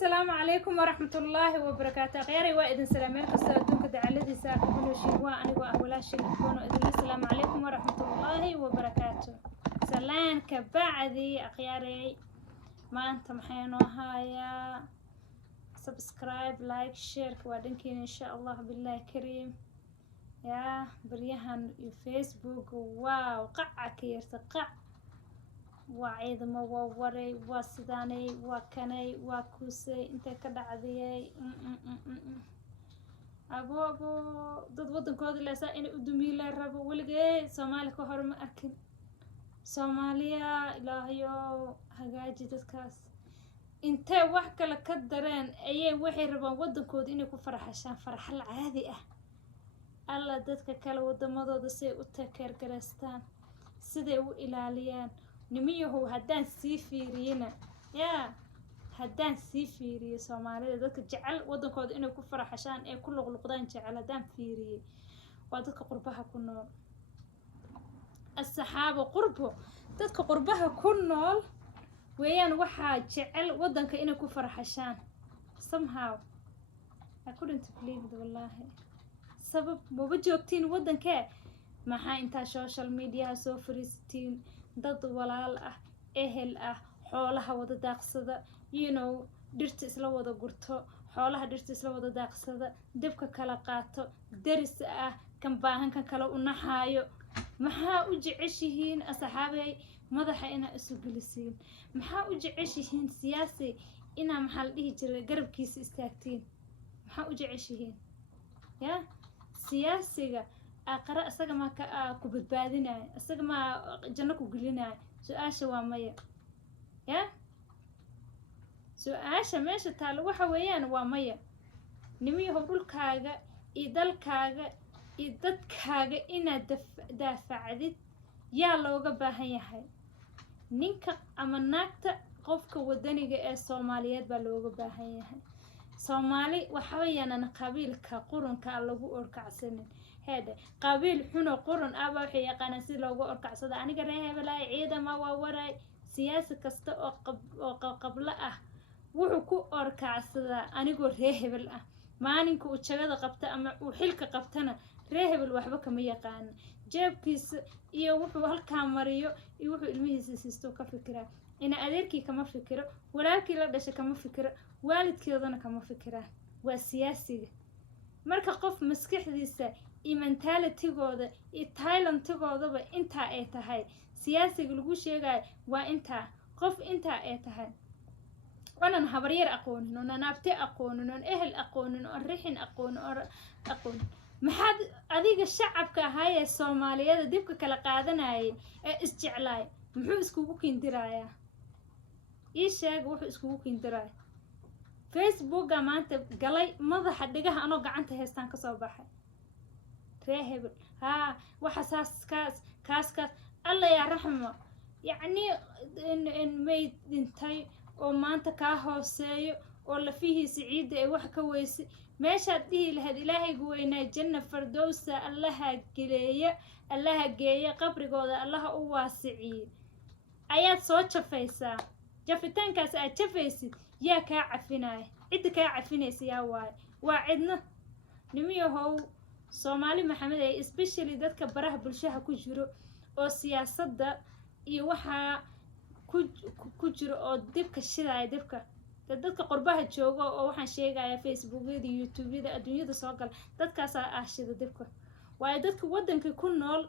السلام عليكم ورحمة الله وبركاته. غيري وإذن سلامين كسادونك دعالدي ساكبون وشيوا أنا وأهولا شيكون إذن السلام عليكم ورحمة الله وبركاته. سلام كبعدي أخياري ما أنت محينو هايا سبسكرايب لايك شير وادنكين إن شاء الله بالله كريم يا بريهن الفيسبوك واو قع كيرتقع وعيد ما ووري وسداني وكني وكوسي انت كدعديي ابو dad wadankooda la saa in u dumiilay rabo waligeey Soomaali ka hor ma arkin Soomaaliya ilaahayo hagaaji dadkaas intee wax kale ka dareen ayay waxay rabaan wadankooda inay ku farxashaan farxal caadi ah alla dadka kale wadamadooda si u takeer gareystaan siday u ilaaliyaan nimiyahu haddaan sii fiiriyana haddaan sii fiiriyo Soomaalida dadka jecel wadankooda inay ku farxashaan ee ku luqluqdaan jecel haddaan fiiriyay waa dadka qurbaha ku nool asxaabo qurbo dadka qurbaha ku nool weeyaan waxaa jecel wadanka inay ku farxashaan somehow I couldn't believe it wallahi sabab ma joogtiin wadankee maxaa inta social media soo fariistiin dad walaal ah ehel ah xoolaha wada daaqsada dhirta isla wada gurto xoolaha dhirta isla wada daaqsada dibka kala qaato daris ah kan baahan kan kala u naxaayo maxaa u jeceshihiin asxaabay madaxa ina isu gelisiin maxaa u jeceshihiin siyaasi ina maxal dhihi jiray garabkiisa istaagtiin maxaa u jeceshihiin siyaasiga aqra asaga ma ka ku badbaadinay asaga ma janno ku gelinay su'aasha waa maya su'aasha meesha taal waxa weeyaan waa maya nimiyahow dhulkaaga iyo dalkaaga iyo dadkaaga inaad daafacdid yaa looga baahan yahay ninka ama naagta qofka wadaniga ee Soomaaliyeed baa looga baahan yahay Soomaali waxa weeyaan qabiilka qurunka lagu orkacsanin هذا قابل حنا قرن أبا وحي يقانا سي لوغو أركعصدا أنيقا ريهي بلاي عيدا ما وراي سياسة كستا قبلأه وحو كو أركعصدا أنيقو ريهي بلأه ما أنيقو اتشاقادا قبتا أما وحيلك قبتنا ريهي بالوحبك ما يقانا جاب كيس إيا وحو هالكامريو إيا وحو إلميه سيستو كفكرة إنا أديركي كما فكرة ولكن لدشا كما فكرة والدكي ودانا كما فكرة والسياسي marka qof maskaxdiisa mentality-gooda iyo talent-goodaba inta ay tahay siyaasiga lagu sheegay waa inta qof inta ay tahay wanan habaryar aqoonin oo naabti aqoonin oo ehel aqoonin oo rixin aqoonin maxad adiga shacabka ahaayee Soomaaliyeed dibka kala qaadanayay ee isjeclaay muxuu iskugu kindirayaa sheeg wuxuu iskugu kindirayaa Facebook maanta galay madaxa dhigaha anoo gacanta heestaan ka soo baxay reehebel waxa kaas alla ya raxmo in may dintay oo maanta ka hooseeyo oo la fihiisa ciid ay wax ka weysay meesha dhihi lahayd ilaahaygu weynaa janna fardowsa allaha geeya qabrigooda allaha u waasiciyo ayaad soo jafaysaa jafitaankaas aad jafaysid yaa kaa cafinay cid ka cafinaysa yaa waa cidna nimiyahow Soomaali maxamed ay especially dadka baraha bulshada ku jiro oo siyaasadda iyo waxa ku jiro oo dibka shiday dibka dadka qurbaha jooga oo waxaan sheegaya Facebook-yada YouTube-yada adduunyada soo gal dadkaas shida dibka waa dadka wadanka ku nool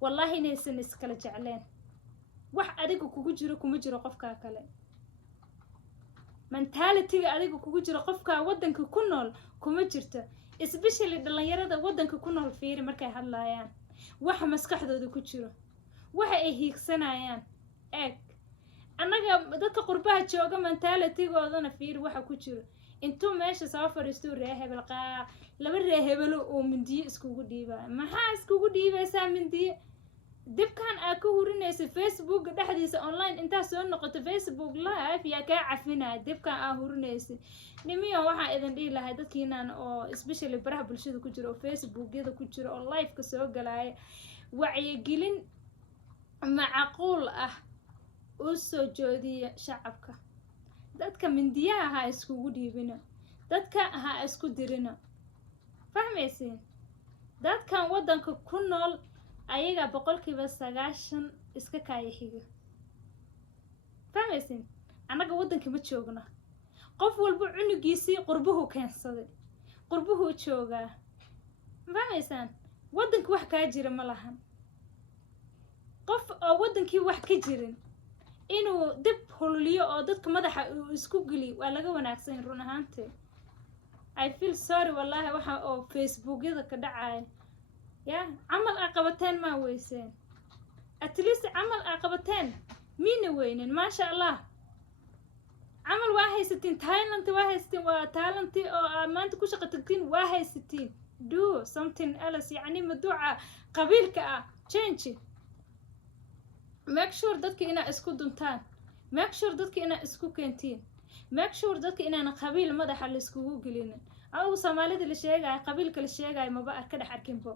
wallahi inaysan iskala jecleen wax adiga kugu jiro kuma jiro qofka kale mentality-ga adiga kugu jiro qofka wadanka ku nool kuma jirto especially dhalinyarada wadanka ku nool fiiri markay hadlayaan waxa maskaxdooda ku jiro waxa ay hiigsanayaan anaga dadka qurbaha jooga mentality-goodana fiiri waxa ku jiro intuu meesha soo fariisto reehebel laba reehebel oo mindiyo iskugu dhiibaa maxaa iskugu dhiibaysaa mindiyo dibkan aad ku hurinaysa Facebook dhaxdiisa online inta soo noqoto Facebook live yaa ka cafinaa dibkan aad hurinaysa nimiyo waxa idin dhihi lahayd dadkiinaan oo especially baraha bulshada ku jiro oo Facebook-yada ku jiro oo live ka soo galay wacyi gelin macquul ah u soo joodiya shacabka dadka mindiyaha ha iskugu dhiibino dadka ha isku dirino fahmaysiin dadkan waddanka ku nool ayaga 90% iska kaayaxiga fahmaysiin annaga waddanka ma joogno qof walba cunugiisii qurbuhu keensaday qurbuhu joogaa fahmaysaan waddanka wax kaa jira ma lahan qof oo waddankii wax ka jirin inuu dib hululiyo oo dadka madaxa uu isku geli waa laga wanaagsan run ahaantii I feel sorry wallahi waxa oo facebookyada ka dhacay ya camal aqabateen ma weyseen at least camal aqabateen miina weynin ma sha Allah camal waa haysatiin Thailand waa haysatiin waa talent oo maanta ku shaqo tagtiin waa haysatiin do something else yani maduuca qabiilka change make sure dadka ina isku duntaan make sure dadka ina isku keentiin make sure dadka inaana qabiil madaxa la iskugu gelinin aw Soomaalida la sheegay qabiilka la sheegay maba arka dhax arkinbo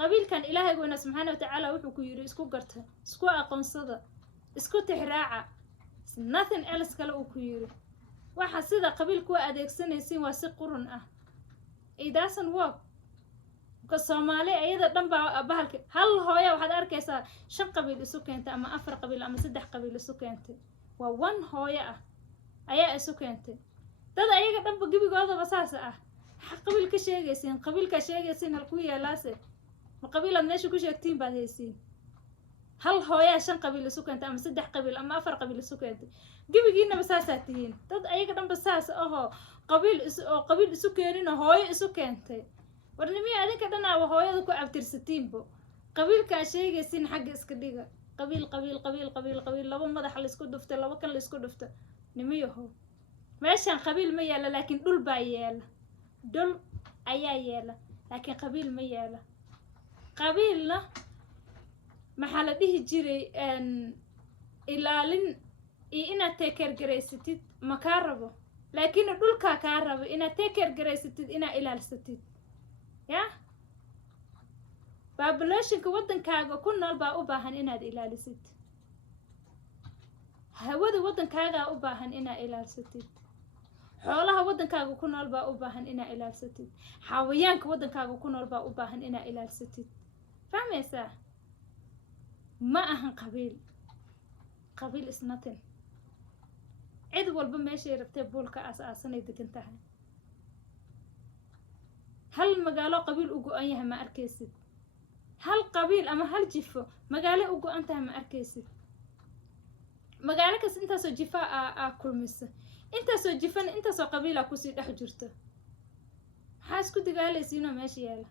qabiilkan Ilaahay go'na subhanahu wa ta'ala wuxuu ku yiri isku garta isku aqoonsada isku tixraaca nothing else kale uu ku yiri waxa sida qabiilku adeegsanaysiin waa si qurun ah it doesn't work ka Soomaali ayada dhan baa bahalka hal hooyo waxaad arkaysaa 5 qabiil isu keentay ama 4 qabiil ama 3 qabiil isu keentay waa one hooyo ah ayaa isu keentay dad ayaga dhanba gibigooda basaas ah qabiil ka sheegaysiin qabiilka sheegaysiin hal ku yeelaase ma qabiilad meesha ku sheegtiin baad haysiin hal hooyo 5 qabiil isu keentay ama 3 qabiil ama 4 qabiil isu keentay gibigiina basaasaad tihiin dad ayaga dhanba saas ahoo qabiil isu keenin hooyo isu keentay warnimii adinka dhanaa hooyada ku abtirsatiinbo qabiilka sheegaysiin xagga iska dhiga qabiil laba madax la isku dhuftay laba kan la isku dhuftay nimiyaho meeshan qabiil ma yaala laakiin dhul baa yaala dhul ayaa yaala laakiin qabiil ma yaala qabiilna maxaa la dhihi jiray ilaalin iyo inaad teekeer garaysatid ma kaa rabo laakiin dhulka kaa rabo inaad teekeer garaysatid inaad ilaalsatid ya populationka waddankaaga ku nool baa u baahan inaad ilaalisid hawada waddankaaga u baahan inaad ilaalsatid xoolaha waddankaaga ku nool baa u baahan inaad ilaalsatid xawayaanka waddankaaga ku nool baa u baahan inaad ilaalsatid fahmaysaa ma ahan qabiil is nothing cid walba meeshay rabtay buulka aasaasanay degan tahay hal magaalo qabiil u go'an yahay ma arkaysid hal qabiil ama hal jifo magaalo u go'an tahay ma arkaysid magaalo kas intaasoo jifa kulmisa intaasoo jifana intaasoo qabiila kusii dhex jirto maxaa isku dagaalaysiinoo meesha yaala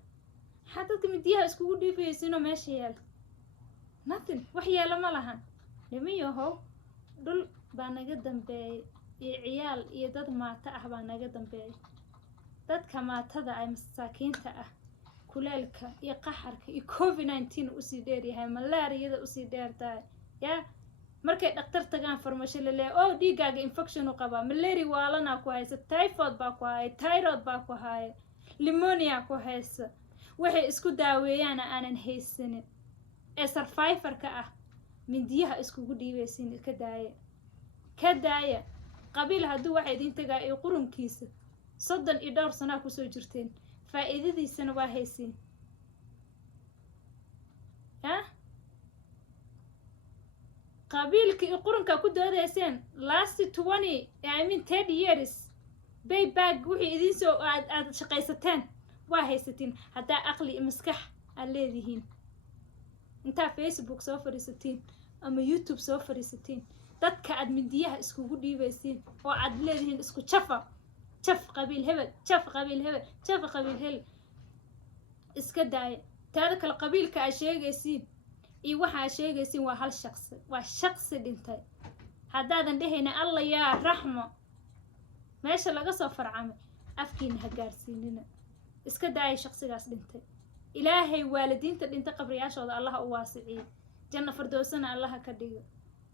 maxaa dadka midiyaha iskugu dhiifaysiinoo meesha yaala nothing wax yaala ma lahan nimiyahow dhul baa naga dambeeyay iyo ciyaal iyo dad maata ah baa naga dambeeyay dadka maatada ay masaakiinta ah kuleelka iyo qaxarka iyo COVID-19 usii dheer yahay malaariyada usii dheer tahay ya markay dhaqtar tagaan farmasho la leeyahay oo dhiigaaga infection u qaba malaria waalana ku haysa typhoid baa ku haya thyroid baa ku haya pneumonia ku haysa waxay isku daaweeyaan aanan haysanin ee survivorka ah mindiyaha iskugu dhiibaysiin ka daaya qabiil hadduu waxa idin tagaa ee qurunkiisa 32 sano ku soo jirteen faa'iidadiisana waa haysiin qabiilka iyo qurunka ku doodayseen last 30 years payback wixii idin soo aad shaqaysateen waa haysatiin haddaa aqli iyo maskax aad leedihiin intaa Facebook soo fariisatiin ama YouTube soo fariisatiin dadka aad midiyaha iskugu dhiibaysiin oo aad leedihiin isku jaf qabiil hebel iska daaya taada kale qabiilka ay sheegaysiin iyo waxa sheegaysiin waa hal shakhsi waa shakhsi dhintay haddaadan dhehayna alla yaa raxmo meesha laga soo farcamay afkiina ha gaarsiinina iska daaya shakhsigaas dhintay ilaahay waalidiinta dhintay qabriyaashooda allaha u waasiciyo janno firdowsana allaha ka dhigo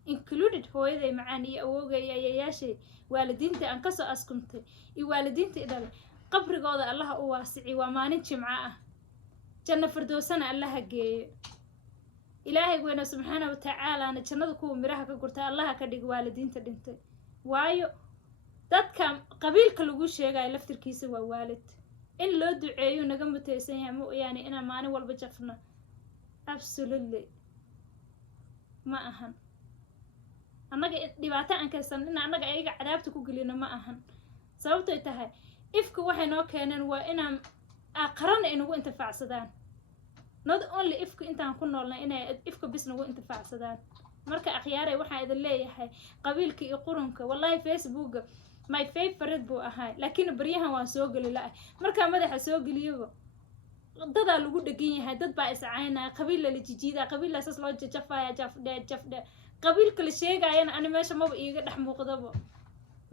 included hooyaday macaan iyo awoogay iyo ayayaashay waalidiinta aan kasoo askumtay iyo waalidiinta idhalay qabrigooda allaha u waasiciyo waa maalin jimco ah janno firdowsana allaha geeyo ilaahay weyna subxaanahu wa tacaala jannada kuwa miraha ka gurta allaha ka dhigo waalidiinta dhintay waayo dadka qabiilka lagu sheegayo laftirkiisa waa waalid in loo duceeyo naga mutaysan yahay mooyaane inaan maalin walba jafno absolutely ma ahan annaga dhibaato aan kaysan in annaga ayaga cadaabta ku gelino ma ahan sababtay tahay ifka waxay noo keeneen waa inaan aqrana inagu intifaacsadaan not only ifka intaan ku noolnay inay ifka bis nagu intifaacsadaan marka akhyaaray waxaan idin leeyahay qabiilka iyo qurunka wallahi facebooka my favorite buu ahay laakiin baryahan waan soo gali la'ay markaa madaxa soo geliyaba dadaa lagu dhagan yahay dad baa iscaynaya qabiil la jijiida qabiil la sas loo jafaya jafde qabiilka la sheegayana ani meesha maba iiga dhex muuqdaba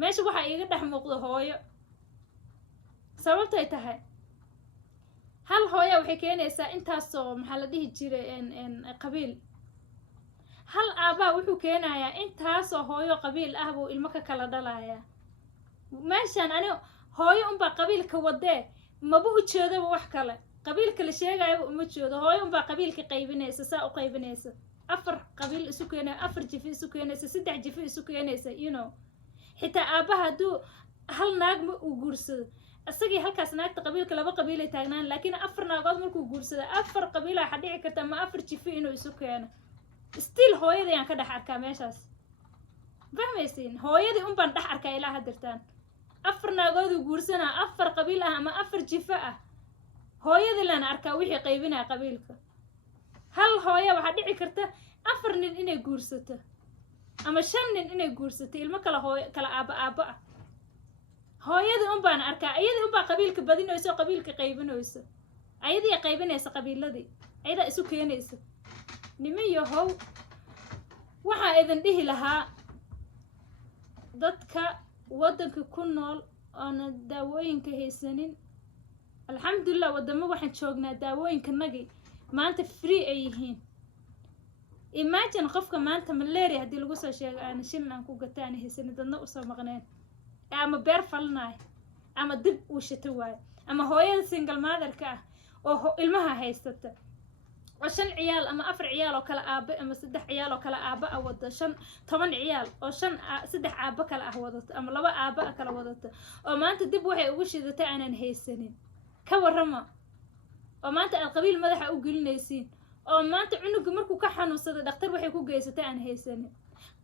meesha waxa iiga dhex muuqdo hooyo sababtay tahay hal hooyo waxay keenaysaa intaasoo maxaa la dhihi jiray qabiil hal aabaa wuxuu keenayaa intaasoo hooyo qabiil ah buu ilmo ka kala dhalayaa meeshaan ani hooyo unbaa qabiilka wadee maba u jeedaba wax kale qabiilka la sheegayaba uma jeedo hooyo unbaa qabiilka qaybinaysa saa u qaybinaysa afar qabiil isu keenay afar jifi isu keenaysa saddex jifi isu keenaysa xitaa aabbaha hadduu hal naag ma uu guursado isagii halkaas naagta qabiilka laba qabiilay taagnaan laakiin afar naagood markuu guursado afar qabiilaa waxaa dhici karta ma afar jifi inuu isu keeno still hooyadii aan ka dhex arkaa meeshaas fahmaysiin hooyadii unbaan dhex arkaa ilaa hadirtaan afar naagooduu guursanaa afar qabiil ah ama afar jifo ah hooyadii lana arkaa wixii qaybinaa qabiilka hal hooya waxaa dhici karta afar nin inay guursato ama 5 nin inay guursato ilmo kala hooyo kala aabba ah hooyadii unbaan arkaa iyadii unbaa qabiilka badinayso qabiilka qaybinayso ayadii qaybinaysa qabiiladii ayada isu keenaysa nimiyo how waxaa idin dhihi lahaa dadka waddanka ku nool oona daawooyinka haysanin alxamdulillah wadamo waxaan joognaa daawooyinkanagii maanta free ay yihiin imagine qofka maanta malaria haddii lagu soo sheego aan shilin aan ku gato aan haysanin dadna usoo maqneen ama beer falnaay ama dib uu shito waayo ama hooyada single motherka ah oo ilmaha haysata oo 5 ciyaal ama 4 ciyaal oo kala aabba ama 3 ciyaal oo kala aabba ah wada 10 ciyaal oo 3 aabba kala ah wadato ama 2 aabba kala wadato oo maanta dib waxay ugu shidatay aanan haysanin ka warrama oo maanta aad qabiil madaxa u gelinaysiin oo maanta cunuga markuu ka xanuunsado dhakhtar waxay ku geysatay aan haysanin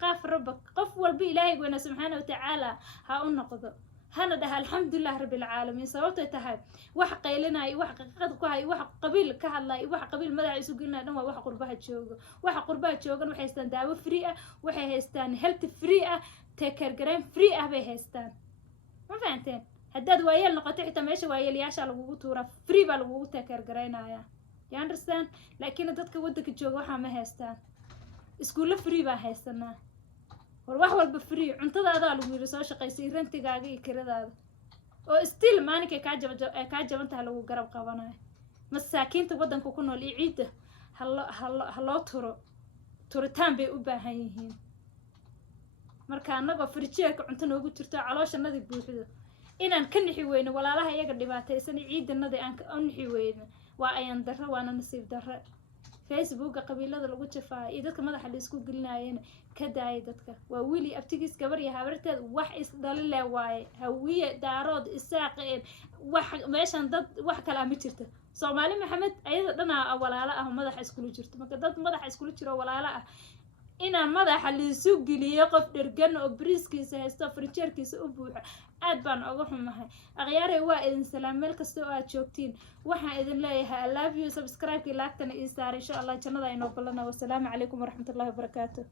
qaaf rabbak qof walba ilaahay go'na subhanahu wa ta'ala ha u noqdo hana dhaha alxamdulillah rabbil caalamiin sababtay tahay wax qaylinay wax qaqad ku hay wax qabiil ka hadlay wax qabiil madaxa isu gelinay dhan waa wax qurbaha joogo waxa qurbaha joogan waxay haystaan daawo free ah waxay haystaan health free ah take care garan free ah bay haystaan ma fahanteen haddaad waayeel noqoto xitaa meesha waayeelyaasha lagugu tuura free baa lagugu take care garaynayaa you understand laakiin dadka waddanka jooga waxa ma haystaan iskuulla free baa haysanaa war wax walba free cuntadaada lagu yiri soo shaqaysay rantigaaga iyo kiradaada oo still maalinka ka jabantahay lagu garab qabanayo masaakiinta waddanka ku nool ciida haloo turitaan bay u baahan yihiin marka anagoo frijeerka cunto noogu jirto calooshanadii buuxdo inaan ka nixi weyno walaalaha iyaga dhibaataysan ciidanadii aan ka nixi weyno waa ayaan darro waana nasiib darro facebooka qabiilada lagu jafaayo iyo dadka madaxa la isku gelinaayeen ka daayay dadka waa wili abtigiis gabar iyo habarteed wax is dhalile waaye hawiye daarood isaaqeen wax meeshan dad wax kala ma jirto Soomaali Maxamed ayada dhana walaalo ah madaxa iskula jirto marka dad madaxa iskula jiro walaalo ah ina madaxa la isu geliyo qof dhergan oo briskiisa haysto frijeerkiisa u buuxo aad baan uga xumahay aqyaaray waa idin salaam meel kasta oo aad joogtiin waxaan idin leeyahay I love you subscribe ki laagtana ii saar insha Allah jannada inoo balana wassalaamu calaykum waraxmatullaahi wabarakaatuh